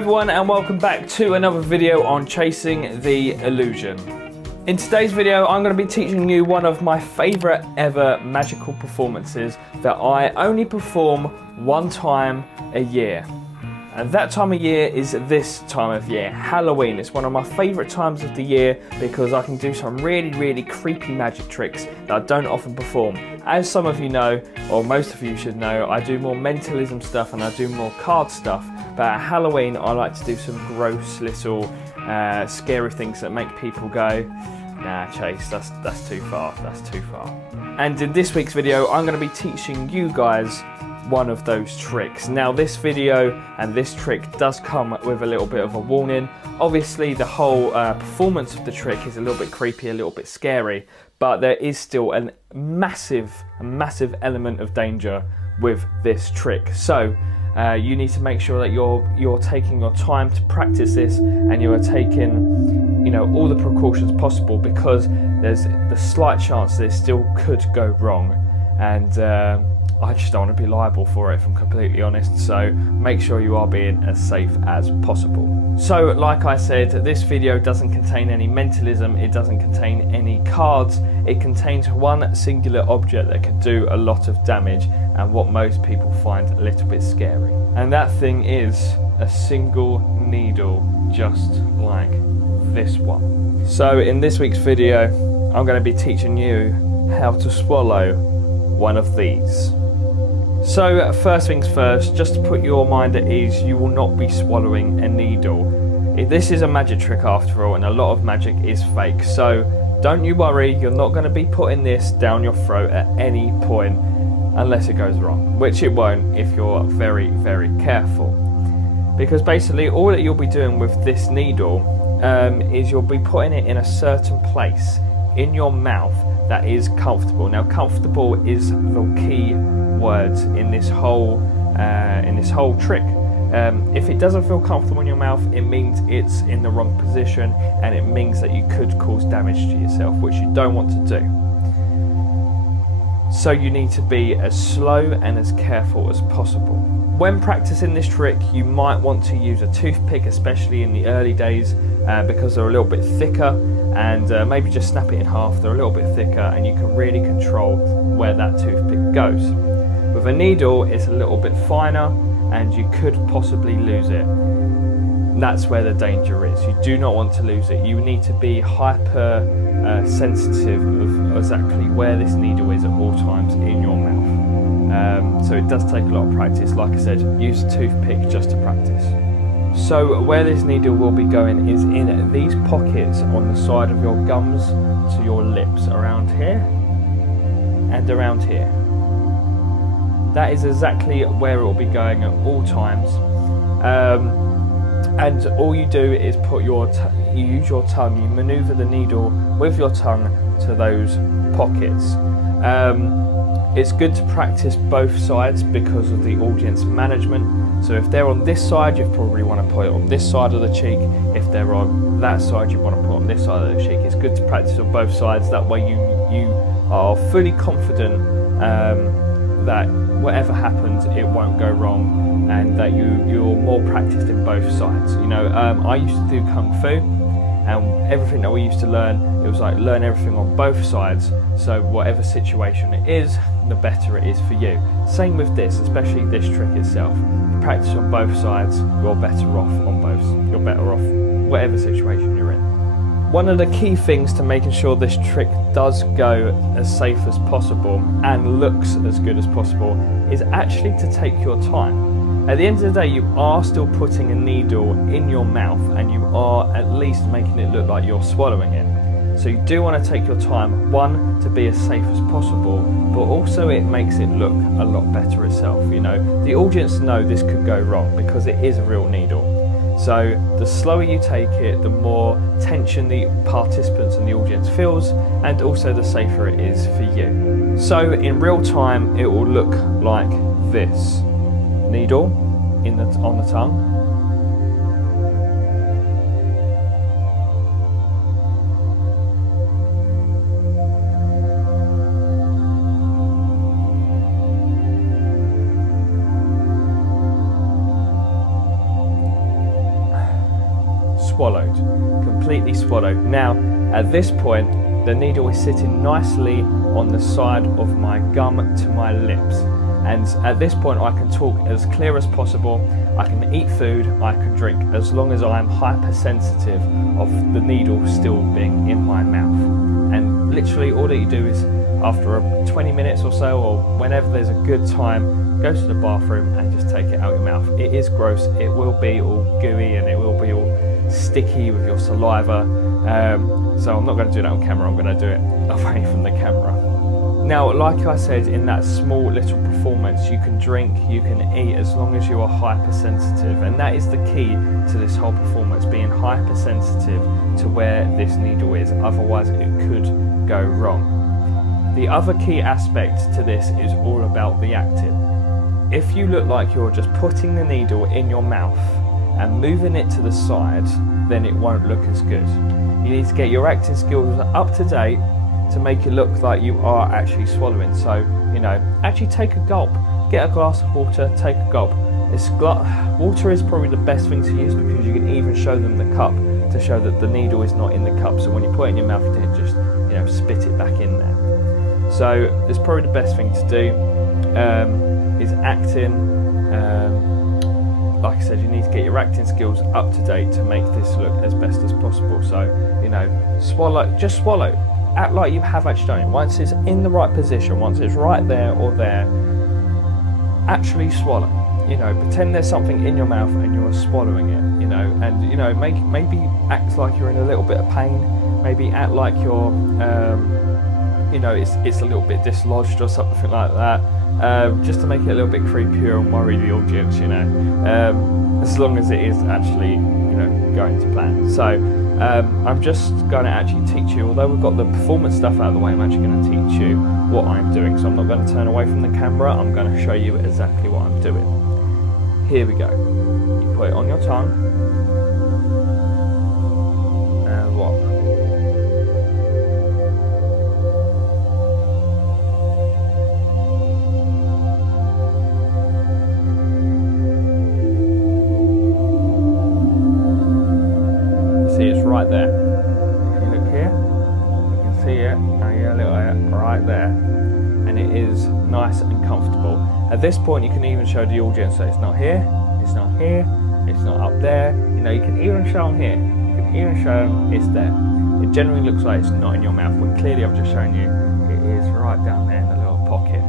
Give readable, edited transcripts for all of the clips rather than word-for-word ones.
everyone, and welcome back to another video on chasing the illusion. In today's video I'm going to be teaching you one of my favourite ever magical performances that I only perform one time a year. And that time of year is this time of year, Halloween. It's one of my favourite times of the year because I can do some really creepy magic tricks that I don't often perform. As some of you know, or most of you should know, I do more mentalism stuff and I do more card stuff. But at Halloween I like to do some gross little scary things that make people go, nah Chase, that's too far, that's too far. And in this week's video I'm going to be teaching you guys one of those tricks. Now this video and this trick does come with a little bit of a warning. Obviously the whole performance of the trick is a little bit creepy, a little bit scary, but there is still a massive element of danger with this trick. So you need to make sure that you're taking your time to practice this and you are taking, you know, all the precautions possible, because there's the slight chance this still could go wrong, and I just don't want to be liable for it, if I'm completely honest. So make sure you are being as safe as possible. So like I said, this video doesn't contain any mentalism, it doesn't contain any cards, it contains one singular object that can do a lot of damage and what most people find a little bit scary. And that thing is a single needle, just like this one. So in this week's video, I'm going to be teaching you how to swallow one of these. So first things first, just to put your mind at ease, you will not be swallowing a needle. This is a magic trick after all, and a lot of magic is fake, so don't you worry, you're not going to be putting this down your throat at any point unless it goes wrong, which it won't if you're very careful. Because basically all that you'll be doing with this needle is you'll be putting it in a certain place in your mouth that is comfortable. Now comfortable is the key words in this whole trick. If it doesn't feel comfortable in your mouth, it means it's in the wrong position, and it means that you could cause damage to yourself, which you don't want to do. So you need to be as slow and as careful as possible. When practicing this trick, you might want to use a toothpick, especially in the early days, because they're a little bit thicker, and maybe just snap it in half. They're a little bit thicker and you can really control where that toothpick goes. With a needle, it's a little bit finer and you could possibly lose it. That's where the danger is. You do not want to lose it. You need to be hyper sensitive of exactly where this needle is at all times in your mouth. So it does take a lot of practice. Like I said, use a toothpick just to practice. So where this needle will be going is in these pockets on the side of your gums to your lips, around here and around here. That is exactly where it will be going at all times. And all you do is put you use your tongue, you manoeuvre the needle with your tongue to those pockets. It's good to practice both sides because of the audience management. So if they're on this side, you probably want to put it on this side of the cheek. If they're on that side, you want to put it on this side of the cheek. It's good to practice on both sides. That way you are fully confident that whatever happens, it won't go wrong, and that you're more practiced in both sides. You know, I used to do Kung Fu, and everything that we used to learn, it was like learn everything on both sides, so whatever situation it is, the better it is for you. Same with this, especially this trick itself. Practice on both sides, you're better off on both. You're better off whatever situation you're in. One of the key things to making sure this trick does go as safe as possible and looks as good as possible is actually to take your time. At the end of the day, you are still putting a needle in your mouth and you are at least making it look like you're swallowing it. So you do want to take your time, one, to be as safe as possible, but also it makes it look a lot better itself. You know, the audience know this could go wrong because it is a real needle. So the slower you take it, the more tension the participants and the audience feels, and also the safer it is for you. So in real time, it will look like this. Needle on the tongue. swallowed, completely swallowed. Now, at this point, the needle is sitting nicely on the side of my gum to my lips. And at this point, I can talk as clear as possible. I can eat food, I can drink, as long as I'm hypersensitive of the needle still being in my mouth. And literally all that you do is, after 20 minutes or so, or whenever there's a good time, go to the bathroom and just take it out your mouth. It is gross, it will be all gooey and it will be all sticky with your saliva. So I'm not going to do that on camera, I'm going to do it away from the camera. Now, like I said, in that small little performance, you can drink, you can eat, as long as you are hypersensitive. And that is the key to this whole performance, being hypersensitive to where this needle is. Otherwise, it could go wrong. The other key aspect to this is all about the acting. If you look like you're just putting the needle in your mouth and moving it to the side, then it won't look as good. You need to get your acting skills up to date to make it look like you are actually swallowing. So, you know, actually take a gulp. Get a glass of water, take a gulp. Water is probably the best thing to use, because you can even show them the cup to show that the needle is not in the cup. So when you put it in your mouth, you can just, you know, spit it back in there. So it's probably the best thing to do, is acting. Like I said, you need to get your acting skills up to date to make this look as best as possible. So, you know, just swallow. Act like you have actually done it. Once it's in the right position, once it's right there or there, actually swallow. You know, pretend there's something in your mouth and you're swallowing it, you know, and, you know, maybe act like you're in a little bit of pain. Maybe act like you're, you know, it's a little bit dislodged or something like that. Just to make it a little bit creepier and worry the audience, you know, as long as it is actually, you know, going to plan. So I'm just going to actually teach you, although we've got the performance stuff out of the way, I'm actually going to teach you what I'm doing. So I'm not going to turn away from the camera, I'm going to show you exactly what I'm doing. Here we go. You put it on your tongue, and what? It's right there. If you look here, you can see it. Oh yeah, look at it, right there. And it is nice and comfortable. At this point, you can even show the audience that it's not here, it's not here, it's not up there. You know, you can even show them here. You can even show them it's there. It generally looks like it's not in your mouth, when clearly I've just shown you it is right down there in the little pocket.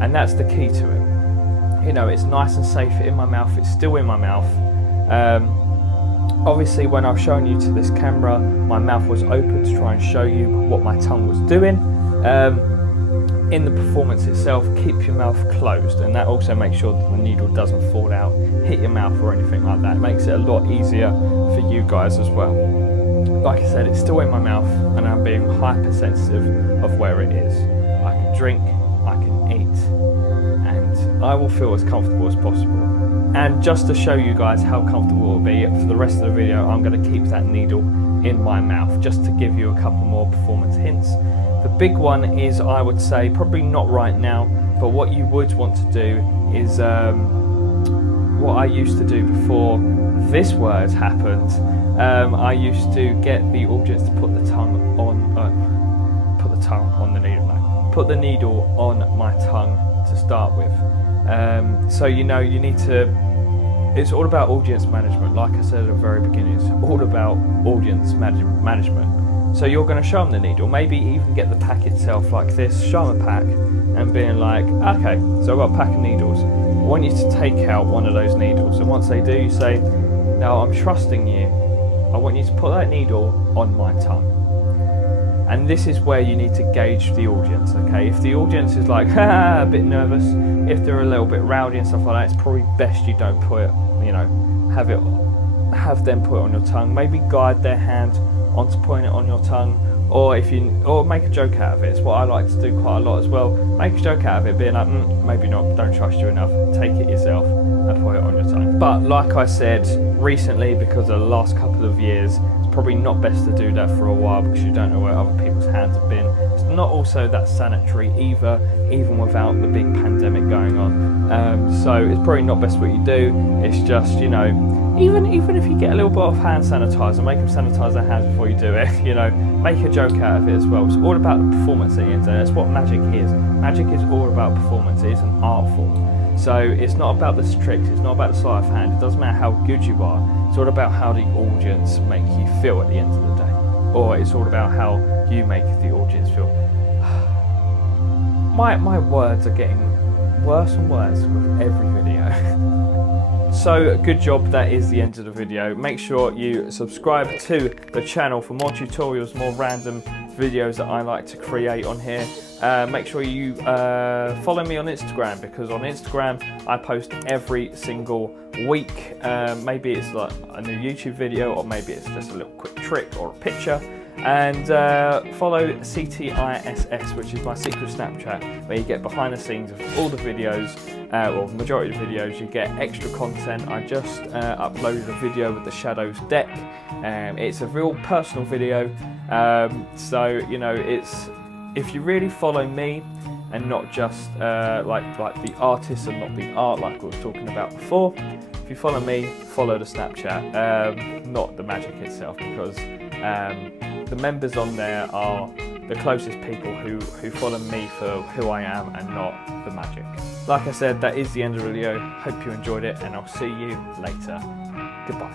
And that's the key to it. You know, it's nice and safe in my mouth. It's still in my mouth. Obviously, when I've shown you to this camera, my mouth was open to try and show you what my tongue was doing. In the performance itself, keep your mouth closed, and that also makes sure that the needle doesn't fall out, hit your mouth or anything like that. It makes it a lot easier for you guys as well. Like I said, it's still in my mouth, and I'm being hypersensitive of where it is. I can drink, I can eat, and I will feel as comfortable as possible. And just to show you guys how comfortable it will be, for the rest of the video, I'm going to keep that needle in my mouth, just to give you a couple more performance hints. The big one is, I would say, probably not right now, but what you would want to do is what I used to do before this word happened. I used to get the audience to put the tongue on the needle. No, put the needle on my tongue to start with. So, you know, you need to, it's all about audience management. Like I said at the very beginning, it's all about audience management. So you're going to show them the needle, maybe even get the pack itself like this, show them a pack and being like, okay, so I've got a pack of needles. I want you to take out one of those needles. And once they do, you say, now I'm trusting you. I want you to put that needle on my tongue. And this is where you need to gauge the audience, okay? If the audience is like, a bit nervous, if they're a little bit rowdy and stuff like that, it's probably best you don't put it, you know, have them put it on your tongue. Maybe guide their hand onto putting it on your tongue, or make a joke out of it. It's what I like to do quite a lot as well. Make a joke out of it, being like, maybe not, don't trust you enough, take it yourself and put it on your tongue. But like I said, recently, because of the last couple of years, it's probably not best to do that for a while, because you don't know where other people's hands have been. It's not also that sanitary either, even without the big pandemic going on. So it's probably not best what you do. It's just, you know, even if you get a little bit of hand sanitizer, make them sanitize their hands before you do it. You know, make a joke out of it as well. It's all about the performance at the end of the day. That's what magic is. Magic is all about performance. It is an art form. So it's not about the tricks, it's not about the sleight of hand, it doesn't matter how good you are, it's all about how the audience make you feel at the end of the day. Or it's all about how you make the audience feel. My words are getting worse and worse with every video. So good job, that is the end of the video. Make sure you subscribe to the channel for more tutorials, more random videos that I like to create on here. Make sure you follow me on Instagram, because on Instagram I post every single week. Maybe it's like a new YouTube video, or maybe it's just a little quick trick or a picture. And follow CTISS, which is my secret Snapchat, where you get behind the scenes of all the videos, or the majority of the videos. You get extra content. I just uploaded a video with the Shadows deck. It's a real personal video, so you know, it's, if you really follow me and not just like the artist and not the art like I was talking about before, if you follow me, follow the Snapchat, not the magic itself, because the members on there are the closest people who follow me for who I am and not the magic. Like I said, that is the end of the video. Hope you enjoyed it, and I'll see you later. Goodbye.